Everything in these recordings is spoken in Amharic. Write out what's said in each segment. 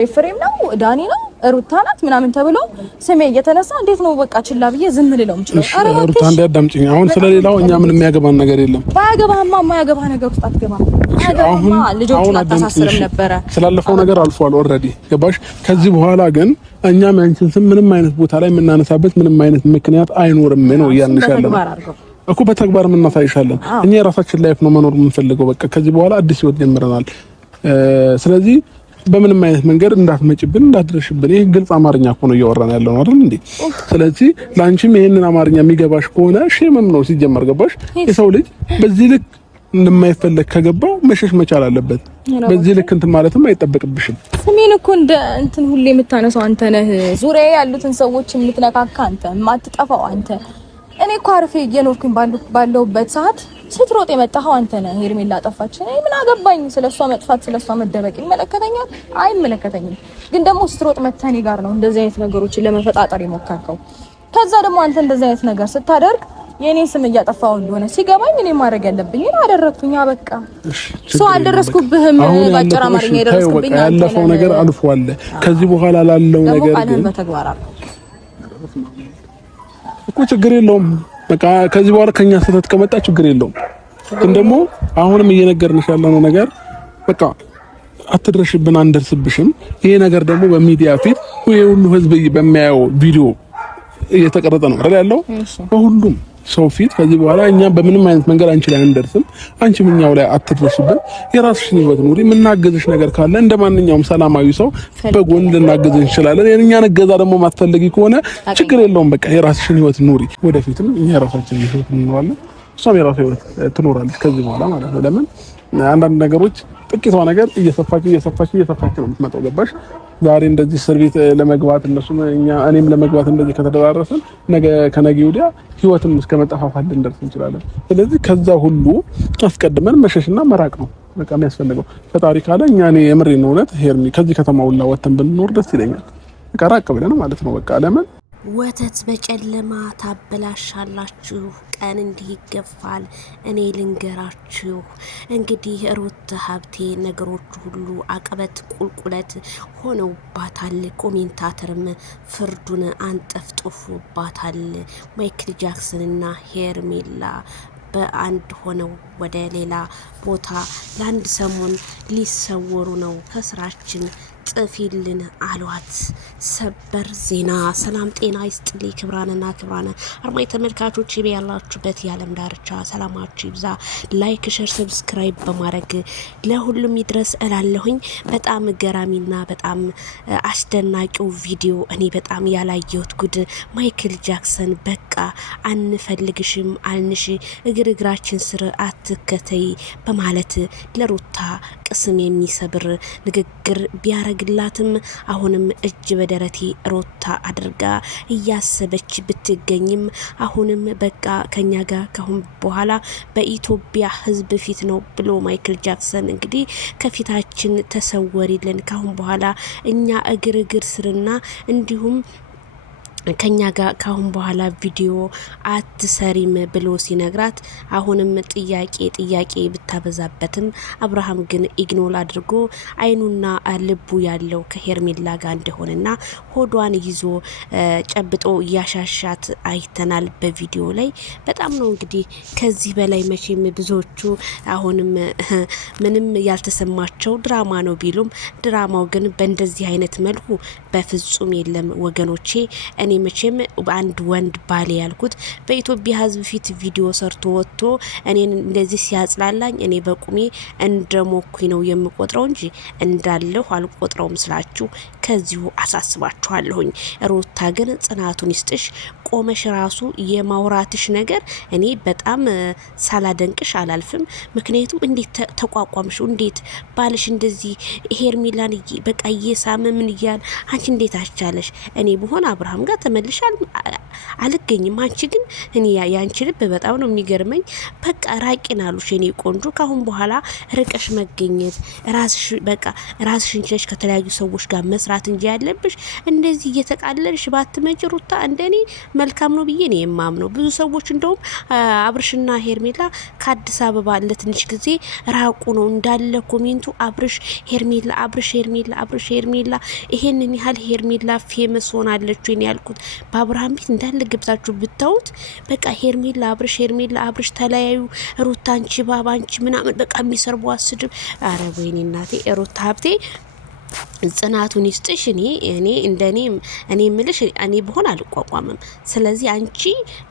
ኤፍሬም ነው ዳኒ ነው ሩታ ናት ምናምን ተብሎ ስሜ እየተነሳ እንዴት ነው በቃ ችላ ብዬ ዝም ልለው ምችለው? ሩታ እንዳዳምጪኝ። አሁን ስለሌላው እኛ ምንም የሚያገባን ነገር የለም። ባያገባህማ የማያገባህ ነገር ውስጥ አትገባም። አሁን ልጆቹን አታሳስርም ነበረ። ስላለፈው ነገር አልፏል ኦልሬዲ ገባሽ? ከዚህ በኋላ ግን እኛም ያንቺን ስም ምንም አይነት ቦታ ላይ የምናነሳበት ምንም አይነት ምክንያት አይኖርም ነው እያንሻለን እኮ በተግባር እናሳይሻለን። እኛ የራሳችን ላይፍ ነው መኖር የምንፈልገው። በቃ ከዚህ በኋላ አዲስ ህይወት ጀምረናል። ስለዚህ በምንም አይነት መንገድ እንዳትመጭብን እንዳትደርሽብን። ይሄ ግልጽ አማርኛ እኮ ነው እያወራን ያለው አይደል እንዴ? ስለዚህ ላንቺም ይሄንን አማርኛ የሚገባሽ ከሆነ ሼምም ነው ሲጀመር ገባሽ? የሰው ልጅ በዚህ ልክ እንደማይፈለግ ከገባው መሸሽ መቻል አለበት። በዚህ ልክ እንትን ማለትም አይጠበቅብሽም። ስሜን እኮ እንደ እንትን ሁሌ የምታነሳው አንተ ነህ። ዙሪያ ያሉትን ሰዎች የምትነካካ አንተ፣ የማትጠፋው አንተ። እኔ እኮ አርፌ እየኖርኩኝ ባለውበት ሰዓት ስትሮጥ የመጣኸው አንተ ነህ። ሄርሜላ ጠፋች፣ እኔ ምን አገባኝ? ስለሷ መጥፋት ስለሷ መደበቅ ይመለከተኛል? አይመለከተኝም። ግን ደግሞ ስትሮጥ መተኔ ጋር ነው እንደዚህ አይነት ነገሮችን ለመፈጣጠር የሞከርከው። ከዛ ደግሞ አንተ እንደዚህ አይነት ነገር ስታደርግ የኔ ስም እያጠፋው እንደሆነ ሲገባኝ እኔ ማድረግ ያለብኝ አደረኩኝ። በቃ ሰው አልደረስኩብህም። ባጭር አማርኛ የደረስኩብኝ ያለፈው ነገር አልፏል። ከዚህ በኋላ ላለው ነገር ግን በተግባር እኮ ችግር የለውም። በቃ ከዚህ በኋላ ከኛ ስህተት ከመጣ ችግር የለውም። ግን ደግሞ አሁንም እየነገርንሽ ያለው ነገር በቃ አትድረሽብን፣ አንደርስብሽም። ይሄ ነገር ደግሞ በሚዲያ ፊት ሁሉ ህዝብ በሚያየው ቪዲዮ እየተቀረጸ ነው አይደል ያለው በሁሉም ሰው ፊት። ከዚህ በኋላ እኛ በምንም አይነት መንገድ አንቺ ላይ አንደርስም። አንቺም እኛው ላይ አትድረሽብን። የራስሽን ህይወት ኑሪ። የምናገዝሽ ነገር ካለ እንደማንኛውም ሰላማዊ ሰው በጎን ልናገዝሽ እንችላለን። የእኛን እገዛ ደግሞ ማትፈልጊ ከሆነ ችግር የለውም። በቃ የራስሽን ህይወት ኑሪ። ወደፊትም እኛ የራሳችንን ህይወት እንኖራለን፣ እሷም የራሷ ህይወት ትኖራለች ከዚህ በኋላ ማለት ነው። ለምን አንዳንድ ነገሮች ጥቂቷ ነገር እየሰፋች ነው የምትመጣው ገባሽ? ዛሬ እንደዚህ እስር ቤት ለመግባት እኔም ለመግባት እንደዚህ ከተደራረስን ነገ ከነገ ወዲያ ህይወትም እስከ መጠፋፋት ልንደርስ እንችላለን። ስለዚህ ከዛ ሁሉ አስቀድመን መሸሽና መራቅ ነው በቃ የሚያስፈልገው። ፈጣሪ ካለ እኔ የምሬን ነው እውነት ሄርሚ ከዚህ ከተማ ሁላ ወጥተን ብንኖር ደስ ይለኛል። በቃ ራቅ ብለን ማለት ነው። በቃ ለምን ወተት በጨለማ ታበላሻላችሁ፣ ቀን እንዲህ ይገፋል። እኔ ልንገራችሁ እንግዲህ ሩት ሀብቴ ነገሮች ሁሉ አቀበት ቁልቁለት ሆነውባታል። ኮሜንታተርም ፍርዱን አንጠፍጥፎባታል። ማይክል ጃክሰንና ሄርሜላ በአንድ ሆነው ወደ ሌላ ቦታ ለአንድ ሰሞን ሊሰወሩ ነው። ከስራችን ጥፊልን አሏት። ሰበር ዜና። ሰላም ጤና ይስጥልኝ ክብራንና ክብራን አርማይ ተመልካቾች ያላችሁበት የዓለም ዳርቻ ሰላማችሁ ይብዛ። ላይክ፣ ሼር፣ ሰብስክራይብ በማድረግ ለሁሉም ይድረስ እላለሁኝ። በጣም ገራሚና በጣም አስደናቂው ቪዲዮ እኔ በጣም ያላየሁት ጉድ። ማይክል ጃክሰን በቃ አንፈልግሽም አልንሽ፣ እግራችን ስር አትከተይ በማለት ለሩታ ቅስም የሚሰብር ንግግር ቢያረግላትም አሁንም እጅ በደረቴ ሩታ አድርጋ እያሰበች ብትገኝም አሁንም በቃ ከኛ ጋር ካሁን በኋላ በኢትዮጵያ ሕዝብ ፊት ነው ብሎ ማይክል ጃክሰን እንግዲህ ከፊታችን ተሰወሪልን፣ ካሁን በኋላ እኛ እግር ስርና እንዲሁም ከኛ ጋር ካሁን በኋላ ቪዲዮ አትሰሪም ብሎ ሲነግራት አሁንም ጥያቄ ብታበዛበትም አብርሃም ግን ኢግኖር አድርጎ አይኑና ልቡ ያለው ከሄርሜላ ጋር እንደሆነና ሆዷን ይዞ ጨብጦ ያሻሻት አይተናል በቪዲዮ ላይ። በጣም ነው እንግዲህ ከዚህ በላይ መቼም ብዙዎቹ አሁንም ምንም ያልተሰማቸው ድራማ ነው ቢሉም ድራማው ግን በእንደዚህ አይነት መልኩ በፍጹም የለም ወገኖቼ። እኔ መቼም አንድ ወንድ ባሌ ያልኩት በኢትዮጵያ ሕዝብ ፊት ቪዲዮ ሰርቶ ወጥቶ እኔን እንደዚህ ሲያጽላላኝ እኔ በቁሜ እንደሞኩኝ ነው የምቆጥረው እንጂ እንዳለሁ አልቆጥረውም ስላችሁ ከዚሁ አሳስባችኋለሁኝ። ሩታ ግን ጽናቱን ይስጥሽ። ቆመሽ ራሱ የማውራትሽ ነገር እኔ በጣም ሳላደንቅሽ አላልፍም። ምክንያቱም እንዴት ተቋቋምሽ? እንዴት ባልሽ እንደዚህ ሄርሜላን በቃ እየሳመ ምን ይያል አንቺ እንዴት አቻለሽ? እኔ ብሆን አብርሃም ጋር ተመልሻል አልገኝም። አንቺ ግን እኔ ያንቺ ልብ በጣም ነው የሚገርመኝ። በቃ ራቂን አሉሽ የኔ ቆንጆ። ካሁን በኋላ ርቀሽ መገኘት ራስሽ በቃ ራስሽን ችለሽ ከተለያዩ ሰዎች ጋር መስራት እንጂ ያለብሽ እንደዚህ እየተቃለልሽ ባትመጪ ሩታ እንደኔ መልካም ነው ብዬ ነው የማምነው። ብዙ ሰዎች እንደውም አብርሽና ሄርሜላ ከአዲስ አበባ ለትንሽ ጊዜ ራቁ ነው እንዳለ ኮሜንቱ። አብርሽ ሄርሜላ፣ አብርሽ ሄርሜላ፣ አብርሽ ሄርሜላ። ይሄንን ያህል ሄርሜላ ፌመስ ሆናለች ወይ ያልኩት በአብርሃም ቤት እንዳለ ገብታችሁ ብታዩት በቃ ሄርሜላ አብርሽ፣ ሄርሜላ አብርሽ ተለያዩ፣ ሩታ አንቺ ባባ አንቺ ምናምን በቃ የሚሰርቡ አስድብ። አረ ወይኔ እናቴ ሩታ ሀብቴ ጽናቱን ይስጥሽ። እኔ እንደኔ እኔ ምልሽ እኔ በሆን አልቋቋምም። ስለዚህ አንቺ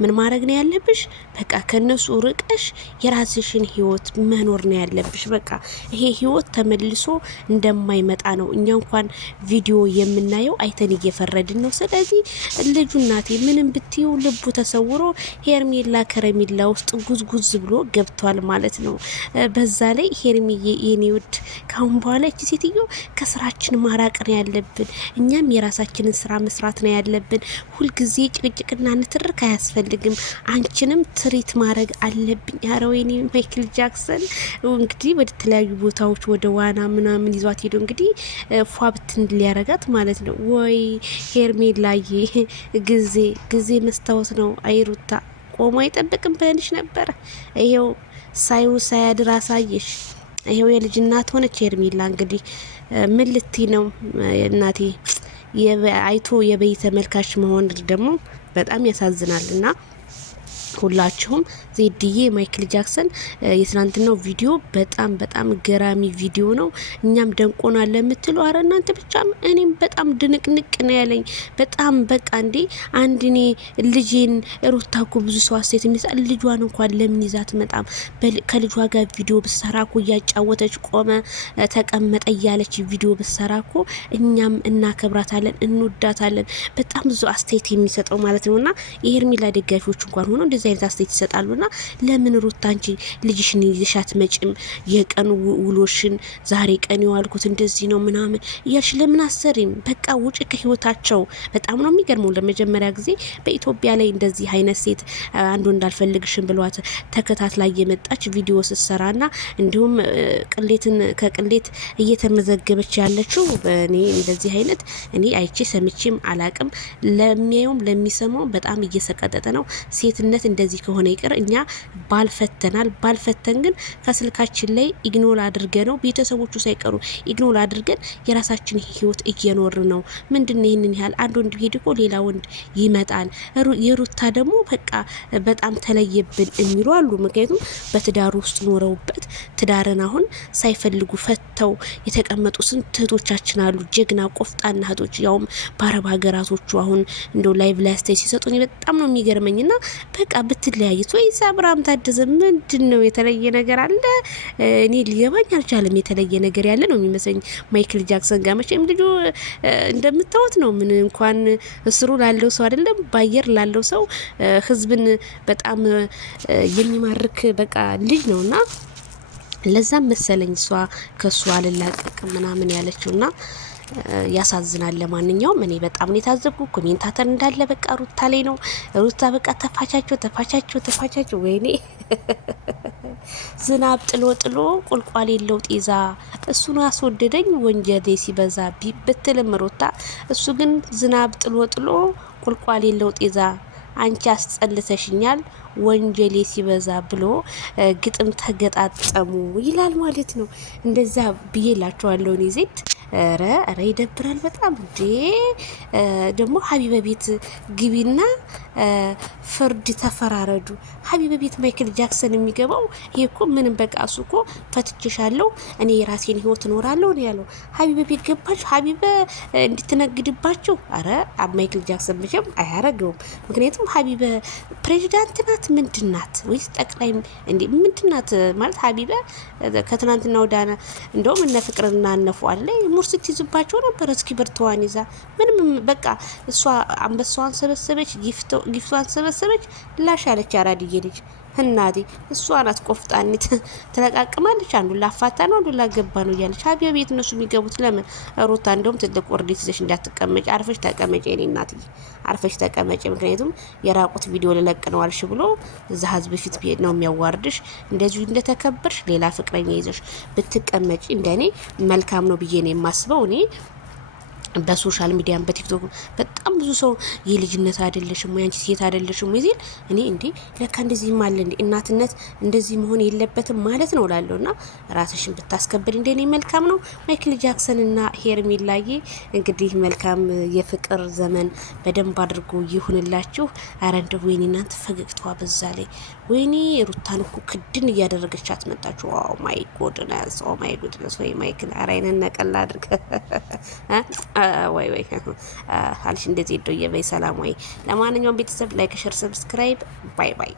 ምን ማድረግ ነው ያለብሽ? በቃ ከነሱ ርቀሽ የራስሽን ህይወት መኖር ነው ያለብሽ። በቃ ይሄ ህይወት ተመልሶ እንደማይመጣ ነው እኛ እንኳን ቪዲዮ የምናየው አይተን እየፈረድን ነው። ስለዚህ ልጁ እናቴ ምንም ብትዩ ልቡ ተሰውሮ ሄርሜላ ከረሜላ ውስጥ ጉዝጉዝ ብሎ ገብቷል ማለት ነው። በዛ ላይ ሄርሜዬ የኔ ውድ ካሁን በኋላ እቺ ሴትዮ ከስራችን ማራቅ ነው ያለብን። እኛም የራሳችንን ስራ መስራት ነው ያለብን። ሁልጊዜ ጭቅጭቅና ንትርክ አያስፈልግም። አንቺንም ትሪት ማድረግ አለብኝ። ኧረ ወይኔ ማይክል ጃክሰን እንግዲህ ወደ ተለያዩ ቦታዎች ወደ ዋና ምናምን ይዟት ሄዶ እንግዲህ ፏብትን ሊያረጋት ማለት ነው። ወይ ሄርሜላዬ ጊዜ መስታወት ነው። አይሩታ ቆሞ አይጠብቅም ብለንሽ ነበረ። ይሄው ሳያድር አሳየሽ። ይሄው የልጅ እናት ሆነች ሄርሜላ። እንግዲህ ምን ልትይ ነው እናቴ? አይቶ የበይ ተመልካች መሆን ደግሞ በጣም ያሳዝናልና ሁላችሁም ዜድዬ ማይክል ጃክሰን የትናንትናው ቪዲዮ በጣም ገራሚ ቪዲዮ ነው። እኛም ደንቆናል ለምትሉ አረ እናንተ ብቻም እኔም በጣም ድንቅንቅ ነው ያለኝ። በጣም በቃ እንዴ አንድ እኔ ልጄን ሩታኩ ብዙ ሰው አስተያየት የሚሰጥ ልጇን እንኳን ለምን ይዛት መጣም ከልጇ ጋር ቪዲዮ ብሰራኩ እያጫወተች ቆመ ተቀመጠ እያለች ቪዲዮ ብሰራኩ እኛም እናከብራታለን እንወዳታለን። በጣም ብዙ አስተያየት የሚሰጠው ማለት ነውና የሄርሜላ ደጋፊዎች እንኳን ሆኖ እንደዚህ አይነት አስተያየት ይሰጣሉና ለምን ሩታ አንቺ ልጅሽን ይዘሻት መጪም የቀን ውሎሽን ዛሬ ቀን የዋልኩት እንደዚህ ነው ምናምን እያልሽ ለምን አሰሪም? በቃ ውጭ ከህይወታቸው። በጣም ነው የሚገርመው። ለመጀመሪያ ጊዜ በኢትዮጵያ ላይ እንደዚህ አይነት ሴት አንዱ እንዳልፈልግሽም ብሏት ተከታትላ የመጣች ቪዲዮ ስትሰራና እንዲሁም ከቅሌት እየተመዘገበች ያለችው በእኔ እንደዚህ አይነት እኔ አይቼ ሰምቼም አላቅም። ለሚያዩም ለሚሰማው በጣም እየሰቀጠጠ ነው። ሴትነት እንደዚህ ከሆነ ይቅር እኛ ባልፈተን ግን ከስልካችን ላይ ኢግኖር አድርገ ነው ቤተሰቦቹ ሳይቀሩ ኢግኖር አድርገን የራሳችን ህይወት እየኖር ነው። ምንድነው ይሄንን ያህል አንድ ወንድ ቢሄድ እኮ ሌላ ወንድ ይመጣል። የሩታ ደግሞ በቃ በጣም ተለየብን የሚሉ አሉ። ምክንያቱም በትዳሩ ውስጥ ኖረውበት ትዳርን አሁን ሳይፈልጉ ፈተው የተቀመጡ ስንት እህቶቻችን አሉ። ጀግና ቆፍጣና እህቶች ያውም በአረብ ሀገራቶቹ አሁን እንደው ላይቭ ላይ አስተያየት ሲሰጡኝ በጣም ነው የሚገርመኝና በቃ ብትለያይት ወይስ አብርሃም ታደሰ ምንድነው የተለየ ነገር አለ? እኔ ሊገባኝ አልቻለም። የተለየ ነገር ያለ ነው የሚመስለኝ ማይክል ጃክሰን ጋር። መቼም ልጁ እንደምታዩት ነው። ምን እንኳን እስሩ ላለው ሰው አይደለም ባየር ላለው ሰው ህዝብን በጣም የሚማርክ በቃ ልጅ ነውና ለዛም መሰለኝ እሷ ከሱ አልላቀቅ ምናምን ያለችውና ያሳዝናል። ለማንኛውም እኔ በጣም ነው የታዘብኩ። ኮሜንታተር እንዳለ በቃ ሩታ ላይ ነው። ሩታ በቃ ተፋቻቸው። ወይኔ ዝናብ ጥሎ ቁልቋል የለው ጤዛ እሱ ነው ያስወደደኝ ወንጀሌ ሲበዛ ብትልም ሩታ እሱ ግን ዝናብ ጥሎ ቁልቋል የለው ጤዛ አንቺ አስጸልተሽኛል ወንጀሌ ሲበዛ ብሎ ግጥም ተገጣጠሙ ይላል ማለት ነው። እንደዛ ብዬላችኋለሁ እኔ ዜድ። ኧረ ይደብራል በጣም እንዴ። ደግሞ ሀቢበ ቤት ግቢና ፍርድ ተፈራረዱ። ሀቢበ ቤት ማይክል ጃክሰን የሚገባው ይሄ እኮ ምንም በቃ እሱ እኮ ፈትቼሻለሁ እኔ የራሴን ህይወት እኖራለሁ ነው ያለው። ሀቢበ ቤት ገባች ሀቢበ እንድትነግድባችሁ። አረ ማይክል ጃክሰን መቼም አያረገውም። ምክንያቱም ሀቢበ ፕሬዚዳንት ናት ምንድናት ወይስ ጠቅላይ እንዴ ምንድናት? ማለት ሀቢበ ከትናንትና ወዳና እንደውም እነ ፍቅርና አነፏል ላይ ሙርሲት ይዝባቸው ነበር። እስኪ ብርቱዋን ይዛ ምንም በቃ እሷ አንበሳዋን ሰበሰበች፣ ጊፍቷን ሰበሰበች፣ ላሽ አለች። አራድዬ ልጅ እናቴ እሷ ናት ቆፍጣኒት ትለቃቅማለች። አንዱ ላፋታ ነው አንዱ ላገባ ነው እያለች ሀቢባ ቤት እነሱ የሚገቡት ለምን? ሩታ እንደውም ትልቅ ወርዴት ይዘሽ እንዳትቀመጭ አርፈሽ ተቀመጭ የኔ እናትዬ አርፈሽ ተቀመጭ። ምክንያቱም የራቁት ቪዲዮ ልለቅ ነው አልሽ ብሎ እዛ ህዝብ ፊት ነው የሚያዋርድሽ። እንደዚሁ እንደተከበርሽ ሌላ ፍቅረኛ ይዘሽ ብትቀመጪ እንደኔ መልካም ነው ብዬ ነው የማስበው እኔ። በሶሻል ሚዲያም በቲክቶክ በጣም ብዙ ሰው የልጅነት አይደለሽም ወይ አንቺ ሴት አይደለሽም ወይ ሲል እኔ እንዴ ለካ እንደዚህም አለ እንዴ እናትነት እንደዚህ መሆን የለበትም ማለት ነው እላለሁና ራስሽን ብታስከብር እንደኔ መልካም ነው። ማይክል ጃክሰን እና ሄርሜላዬ እንግዲህ መልካም የፍቅር ዘመን በደንብ አድርጎ ይሁንላችሁ። አረ እንደው ወይኔ እናንተ ፈገግታዋ በዛ ላይ ወይኔ ሩታን እኮ ክድን እያደረገቻት መጣችሁ። ኦ ማይ ጎድነስ ኦ ማይ ጎድነስ ወይ ማይክል አራይነን ነቀላ አድርገ ወይ አልሽ እንደዚህ ሄዶ የበይ ሰላም ወይ። ለማንኛውም ቤተሰብ ላይክ፣ ሼር፣ ሰብስክራይብ ባይ ባይ።